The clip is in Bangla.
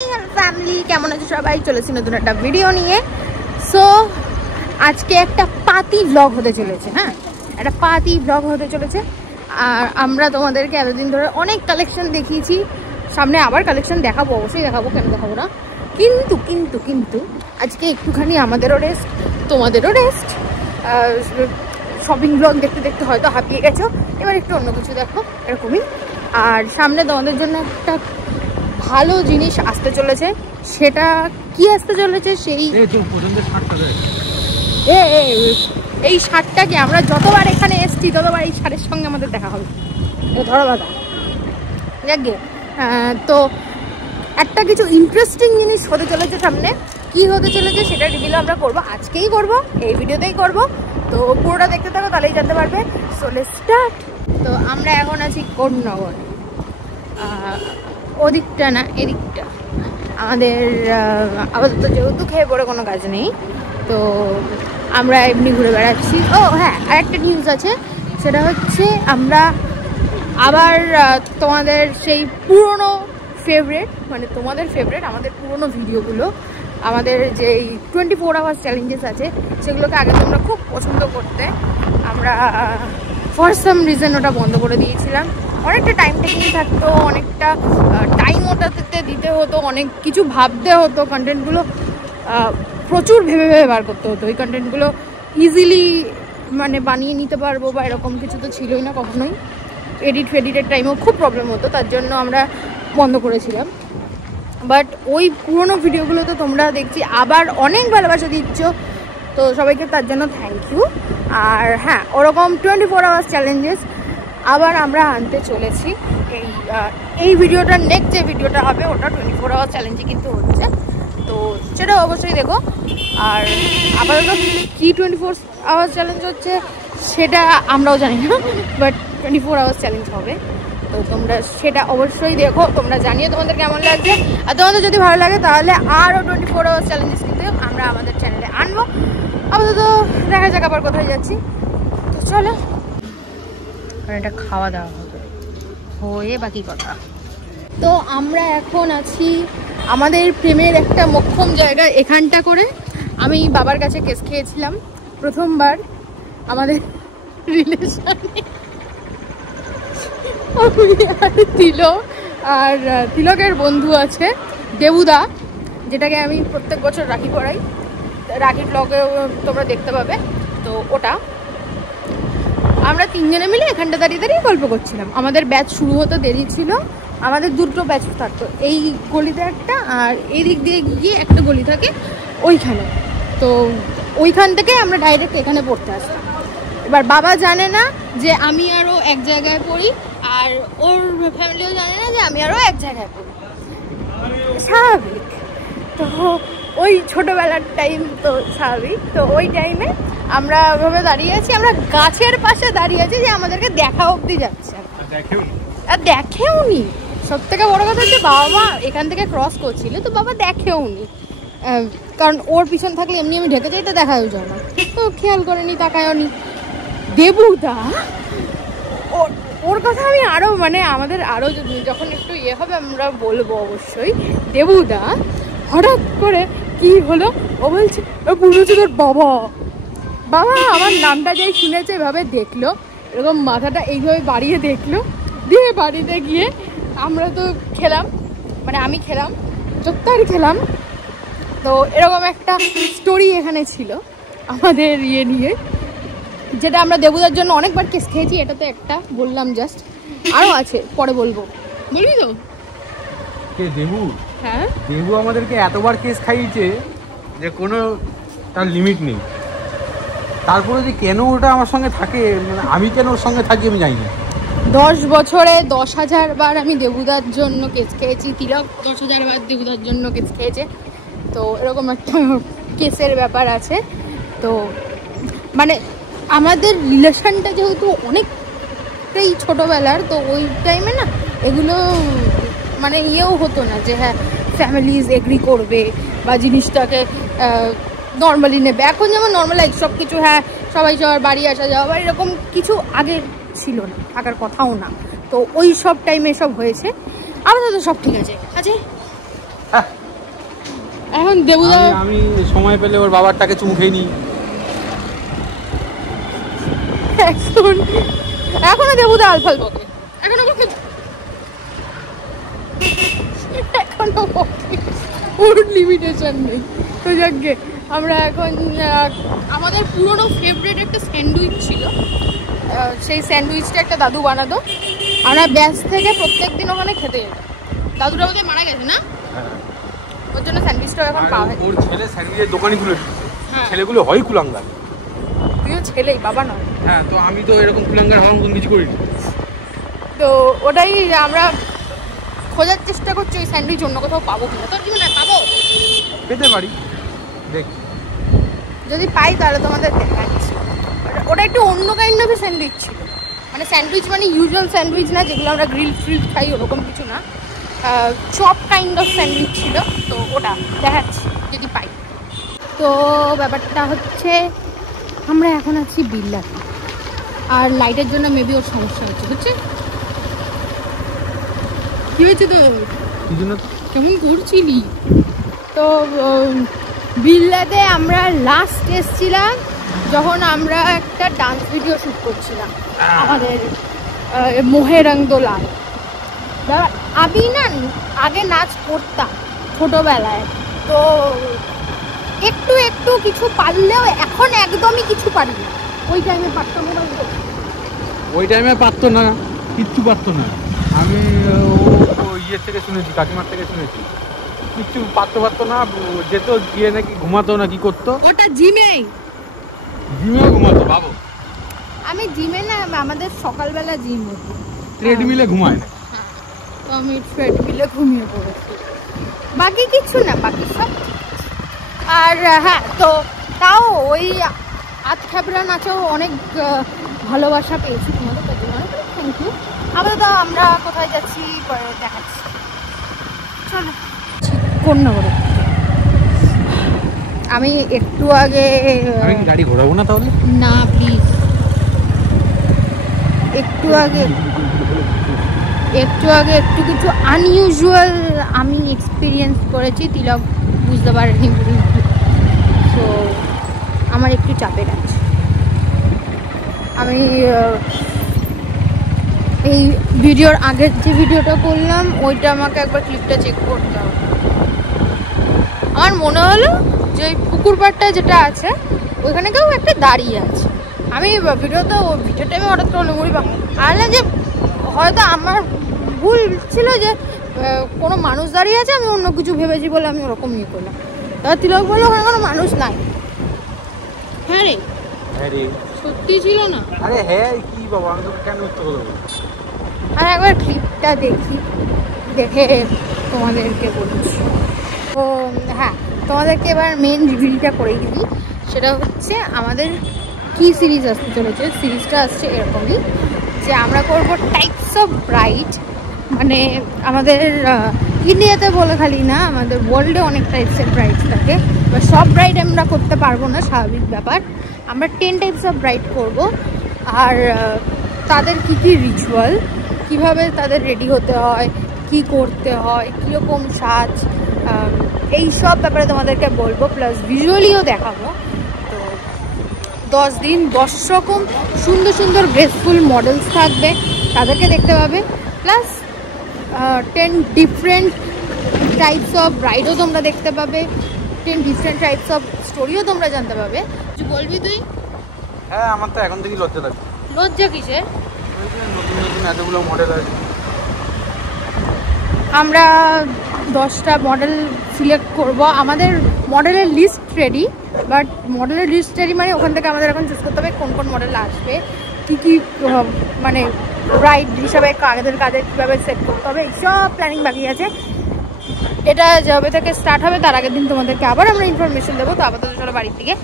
ফ্যামিলি কেমন আছে সবাই, চলেছি নতুন একটা ভিডিও নিয়ে। সো আজকে একটা পার্টি ব্লগ হতে চলেছে। হ্যাঁ, একটা পার্টি ব্লগ হতে চলেছে। আর আমরা তোমাদেরকে এতদিন ধরে অনেক কালেকশন দেখিয়েছি, সামনে আবার কালেকশন দেখাবো, অবশ্যই দেখাবো, কেন দেখাবো না। কিন্তু কিন্তু কিন্তু আজকে একটুখানি আমাদেরও রেস্ট, তোমাদেরও রেস্ট। শপিং ব্লগ দেখতে দেখতে হয়তো হাঁপিয়ে গেছো, এবার একটু অন্য কিছু দেখো, এরকমই। আর সামনে তোমাদের জন্য একটা ভালো জিনিস আসতে চলেছে। সেটা কি আসতে চলেছে সেই এই শার্টটাকে আমরা যতবার এখানে এসছি ততবার এই শার্টের সঙ্গে আমাদের দেখা হবে। ধরো দাদা যাকে তো একটা কিছু ইন্টারেস্টিং জিনিস হতে চলেছে সামনে। কি হতে চলেছে সেটা রিভিল আমরা করবো, আজকেই করব, এই ভিডিওতেই করব। তো পুরোটা দেখতে থাকো, তাহলেই জানতে পারবে। So let's start. তো আমরা এখন আছি কোটনগর, ওদিকটা না এদিকটা। আমাদের আপাতত যেহেতু খেয়ে পড়ে কোনো কাজ নেই, তো আমরা এমনি ঘুরে বেড়াচ্ছি। ও হ্যাঁ, আরেকটা নিউজ আছে, সেটা হচ্ছে আমরা আবার তোমাদের সেই পুরনো ফেভারেট, মানে তোমাদের ফেভারেট আমাদের পুরনো ভিডিওগুলো, আমাদের যেই 24 আওয়ার্স চ্যালেঞ্জেস আছে, সেগুলোকে আগে তোমরা খুব পছন্দ করতে, আমরা ফর সাম রিজন ওটা বন্ধ করে দিয়েছিলাম। অনেকটা টাইম টেকিং থাকতো, অনেকটা টাইম ওটাতে দিতে হতো, অনেক কিছু ভাবতে হতো, কন্টেন্টগুলো প্রচুর ভেবে ভেবে বার করতে হতো। ওই কন্টেন্টগুলো ইজিলি মানে বানিয়ে নিতে পারবো বা এরকম কিছু তো ছিলই না কখনোই। এডিটের টাইমেও খুব প্রবলেম হতো, তার জন্য আমরা বন্ধ করেছিলাম। বাট ওই পুরোনো ভিডিওগুলো তো তোমরা দেখছি আবার অনেক ভালোবাসা দিচ্ছ, তো সবাইকে তার জন্য থ্যাংক ইউ। আর হ্যাঁ, ওরকম 24 আওয়ার্স চ্যালেঞ্জেস আবার আমরা আনতে চলেছি। এই ভিডিওটার নেক্সট যে ভিডিওটা হবে ওটা 24 আওয়ার্স চ্যালেঞ্জে কিন্তু হচ্ছে, তো সেটা অবশ্যই দেখো। আর আপাতত কি 24 আওয়ার্স চ্যালেঞ্জ হচ্ছে সেটা আমরাও জানি না, বাট 24 আওয়ার্স চ্যালেঞ্জ হবে। তো তোমরা সেটা অবশ্যই দেখো, তোমরা জানিয়ে তোমাদের কেমন লাগছে। আর তোমাদের যদি ভালো লাগে তাহলে আরও 24 আওয়ার্স চ্যালেঞ্জেস কিন্তু আমরা আমাদের চ্যানেলে আনবো। আপাতত দেখা যাক আবার কোথায় যাচ্ছি। তো চলো, এটা খাওয়া দাওয়া হবে হয়ে বাকি কথা। তো আমরা এখন আছি আমাদের প্রেমের একটা মোক্ষম জায়গা, এখানটা করে। আমি বাবার কাছে কেস খেয়েছিলাম প্রথমবার আমাদের রিলেশনে। তিলক আর তিলকের বন্ধু আছে দেবুদা, যেটাকে আমি প্রত্যেক বছর রাখি পরাই, রাখি ব্লগে তোমরা দেখতে পাবে। তো ওটা আমরা তিনজনে মিলে এখানটা দাঁড়িয়ে দাঁড়িয়ে গল্প করছিলাম। আমাদের ব্যাচ শুরু হতে দেরি ছিল, আমাদের দুটো ব্যাচ থাকতো, এই গলিতে একটা আর এই দিক দিয়ে গিয়ে একটা গলি থাকে ওইখানে। তো ওইখান থেকে আমরা ডাইরেক্ট এখানে পড়তে আসতাম। এবার বাবা জানে না যে আমি আরও এক জায়গায় পড়ি, আর ওর ফ্যামিলিও জানে না যে আমি আরও এক জায়গায় পড়ি, স্বাভাবিক। তো ওই ছোটোবেলার টাইম, তো স্বাভাবিক। তো ওই টাইমে আমরা ওইভাবে দাঁড়িয়ে আছি, আমরা গাছের পাশে দাঁড়িয়ে আছি যে আমাদেরকে দেখা অবধি যাচ্ছে, আর দেখেও নি। সব থেকে বড়ো কথা হচ্ছে বাবা মা এখান থেকে ক্রস করছিল, তো বাবা দেখেও নি, কারণ ওর পিছন থাকলে এমনি আমি ঢেকে যাই, তো দেখাও যায় না, তো খেয়াল করেনি, তাকায়ও নি। দেবুদা, ওর কথা আমি আরও মানে আমাদের আরও যখন একটু ইয়ে হবে আমরা বলবো অবশ্যই। দেবুদা হঠাৎ করে কি হলো, ও বলছে বুঝেছে তোর বাবা। বাবা আমার নামটা যাই শুনেছে এভাবে দেখলো, এরকম মাথাটা এইভাবে বাড়িয়ে দেখলো, দিয়ে বাড়িতে গিয়ে আমরা তো খেলাম, মানে আমি খেলাম, চোখটারি খেলাম। তো এরকম একটা স্টোরি এখানে ছিল আমাদের ইয়ে নিয়ে, যেটা আমরা দেবুদার জন্য অনেকবার কেস খেয়েছি। এটা তো একটা বললাম জাস্ট, আরও আছে পরে বলবো। বলবি তো কে দেবু? হ্যাঁ, দেবু আমাদেরকে এতবার কেস খাইয়েছে যে কোনো তার লিমিট নেই। তারপরে যে কেন ওটা আমার সঙ্গে থাকে, মানে আমি কেন ওর সঙ্গে থাকি আমি জানি না। 10 বছরে 10,000 বার আমি দেবুদার জন্য কেস খেয়েছি, তিলক 10,000 বার দেবুদার জন্য কেস খেয়েছে। তো এরকম একটা কেসের ব্যাপার আছে। তো মানে আমাদের রিলেশনটা যেহেতু অনেকটাই ছোটোবেলার, তো ওই টাইমে না এগুলো মানে ইয়েও হতো না যে হ্যাঁ ফ্যামিলিজ এগ্রি করবে বা জিনিসটাকে নর্মালি নেবে। এখন যেমন নর্মালাইজ সব কিছু, হ্যাঁ সবাই সবার বাড়ি আসা যাওয়া বা এরকম কিছু আগে ছিল না, থাকার কথাও না। তো ওই সব টাইমে সব হয়েছে, আপাতত সব ঠিক আছে। এখন দেবুদা আমি সময় পেলে ওর বাবারটাকে চুমু খেয়ে নিই। এখনো দেবুদা আলফাল বকে, এখনো বকে, এখনো বকে, ওর লিমিটেশন নেই। তো যাকে আমরা এখন আমাদের পুরনো ফেভারিট একটা স্যান্ডউইচ ছিল, সেই স্যান্ডউইচটা একটা দাদু বানাতো। আমরা ব্যাস থেকে প্রত্যেক দিন ওখানে খেতে যেতাম। দাদুটা বোধহয় মারা গেছে না, ওর জন্য স্যান্ডউইচটা এখন পাওয়া যায়। ওর ছেলে স্যান্ডউইচের দোকানই খুলেছে। ছেলেগুলো হয় কুলাঙ্গার। তুইও ছেলেই, বাবা নয়। হ্যাঁ, তো আমি তো এরকম কুলাঙ্গার হওয়ার মতন কিছু করিনি। তো ওটাই আমরা খোঁজার চেষ্টা করছি, ওই স্যান্ডউইচ অন্য কোথাও পাবো কিনা। তোর কি মনে হয় পাবো? পেতে পারি, দেখি যদি পাই তাহলে তোমাদের দেখাচ্ছি। ওটা একটু অন্য কাইন্ড অফ স্যান্ডউইচ ছিল, মানে স্যান্ডউইচ মানে ইউজুয়াল স্যান্ডউইচ না, যেগুলো আমরা গ্রিল ফ্রিল খাই ওরকম কিছু না, চপ কাইন্ড অফ স্যান্ডউইচ ছিল। তো ওটা দেখাচ্ছি যদি পাই। তো ব্যাপারটা হচ্ছে আমরা এখন আছি বিড়লাতে, আর লাইটের জন্য মেবি ওর সমস্যা হচ্ছে, বুঝছে? কি হয়েছে তো, কেমন করছিলি? তো বিড়লাতে আমরা লাস্ট এসেছিলাম যখন আমরা একটা ডান্স ভিডিও শ্যুট করছিলাম, আমাদের মোহে রং দো লাল। আমি না আগে নাচ করতাম ছোটোবেলায়, তো একটু একটু কিছু পারলেও এখন একদমই কিছু পারি না। ওই টাইমে পারতাম না, ওই টাইমে পারতো না, কিচ্ছু পারতো না। আমি ইয়ের থেকে শুনেছি, কাকিমার থেকে শুনেছি, কিচ্ছু পারতো না। যেত গিয়ে নাকি ঘুমাতো না, কি করতো? ওটা জিমে ঘুমাতো। ভাবো, আমি জিমে না, আমাদের সকালবেলা জিম হতো, ট্রেডমিলে ঘুমায় না। তো আমি ট্রেডমিলে ঘুমিয়ে পড়েছি, বাকি কিছু না, বাকি সব। আর হ্যাঁ, তো তাও ওই আতখাবরা নাচেও অনেক ভালোবাসা পেয়েছি তোমাদের, তার জন্য থ্যাংক ইউ। আপাতত আমরা কোথায় যাচ্ছি পরে দেখাচ্ছি, চলো। কন্যাগড়ে আমি একটু আগে গাড়ি ঘোরাবো না তাহলে? না প্লিজ, একটু আগে একটু কিছু আনইউজুয়াল আমি এক্সপিরিয়েন্স করেছি, তিলক বুঝতে পারেনি, তো আমার একটু চাপের আছে। আমি এই ভিডিওর আগের যে ভিডিওটা করলাম ওইটা আমাকে একবার ক্লিপটা চেক করতে হবে। আমার মনে হলো যে ওই পুকুর পাড়টা যেটা আছে ওইখানে কেউ একটা দাঁড়িয়ে আছে। আমি ভিডিওটা টাইমে হঠাৎ করে মুড়ি আর না, যে হয়তো আমার ভুল ছিল যে কোনো মানুষ দাঁড়িয়ে আছে, আমি অন্য কিছু ভেবেছি বলে আমি ওরকম ইয়ে করলাম। তারপর তিলক বললো ওখানে কোনো মানুষ নাই। হ্যাঁ রে, সত্যি ছিল না। আরে হ্যাঁ, কি বাবা, আমি তোকে কেন মিথ্যে কথা বলবো? আর একবার ক্লিপটা দেখে তোমাদেরকে বলছি। তো হ্যাঁ, তোমাদেরকে এবার মেন রিভিলটা করেই দিই। সেটা হচ্ছে আমাদের কি সিরিজ আসতে চলেছে। সিরিজটা আসছে এরকমই যে আমরা করব টাইপস অফ ব্রাইড, মানে আমাদের ইন্ডিয়াতে বলে খালি না, আমাদের ওয়ার্ল্ডে অনেক টাইপসের ব্রাইড থাকে। বা সব ব্রাইড আমরা করতে পারবো না, স্বাভাবিক ব্যাপার। আমরা 10 টাইপস অফ ব্রাইড করব, আর তাদের কী কী রিচুয়াল, কীভাবে তাদের রেডি হতে হয়, কি করতে হয়, কীরকম সাজ, এই সব ব্যাপারে তোমাদেরকে বলবো, প্লাস ভিজুয়ালিও দেখাবো। তো 10 দিন 10 রকম সুন্দর সুন্দর গ্রেসফুল মডেলস থাকবে, তাদেরকে দেখতে পাবে। প্লাস 10 ডিফারেন্ট টাইপস অফ ব্রাইডও তোমরা দেখতে পাবে, 10 ডিফারেন্ট টাইপস অফ স্টোরিও তোমরা জানতে পাবে। কিছু বলবি তুই? হ্যাঁ, আমার তো এখন থেকেই লজ্জা লাগছে। লজ্জা কিসের? নতুন নতুন এতগুলো মডেল আছে। আমরা 10টা মডেল সিলেক্ট করব। আমাদের মডেলের লিস্ট রেডি, বাট মডেলের লিস্ট রেডি মানে ওখান থেকে আমাদের এখন চুজ করতে হবে কোন কোন মডেল আসবে, কী কী মানে ব্রাইড হিসাবে কাদের কীভাবে সেট করতে হবে, এইসব প্ল্যানিং বাকি আছে। এটা যবে থেকে স্টার্ট হবে তার আগের দিন তোমাদেরকে আবার আমরা ইনফরমেশন দেবো। তো আপাতত চলো বাড়ির দিকে।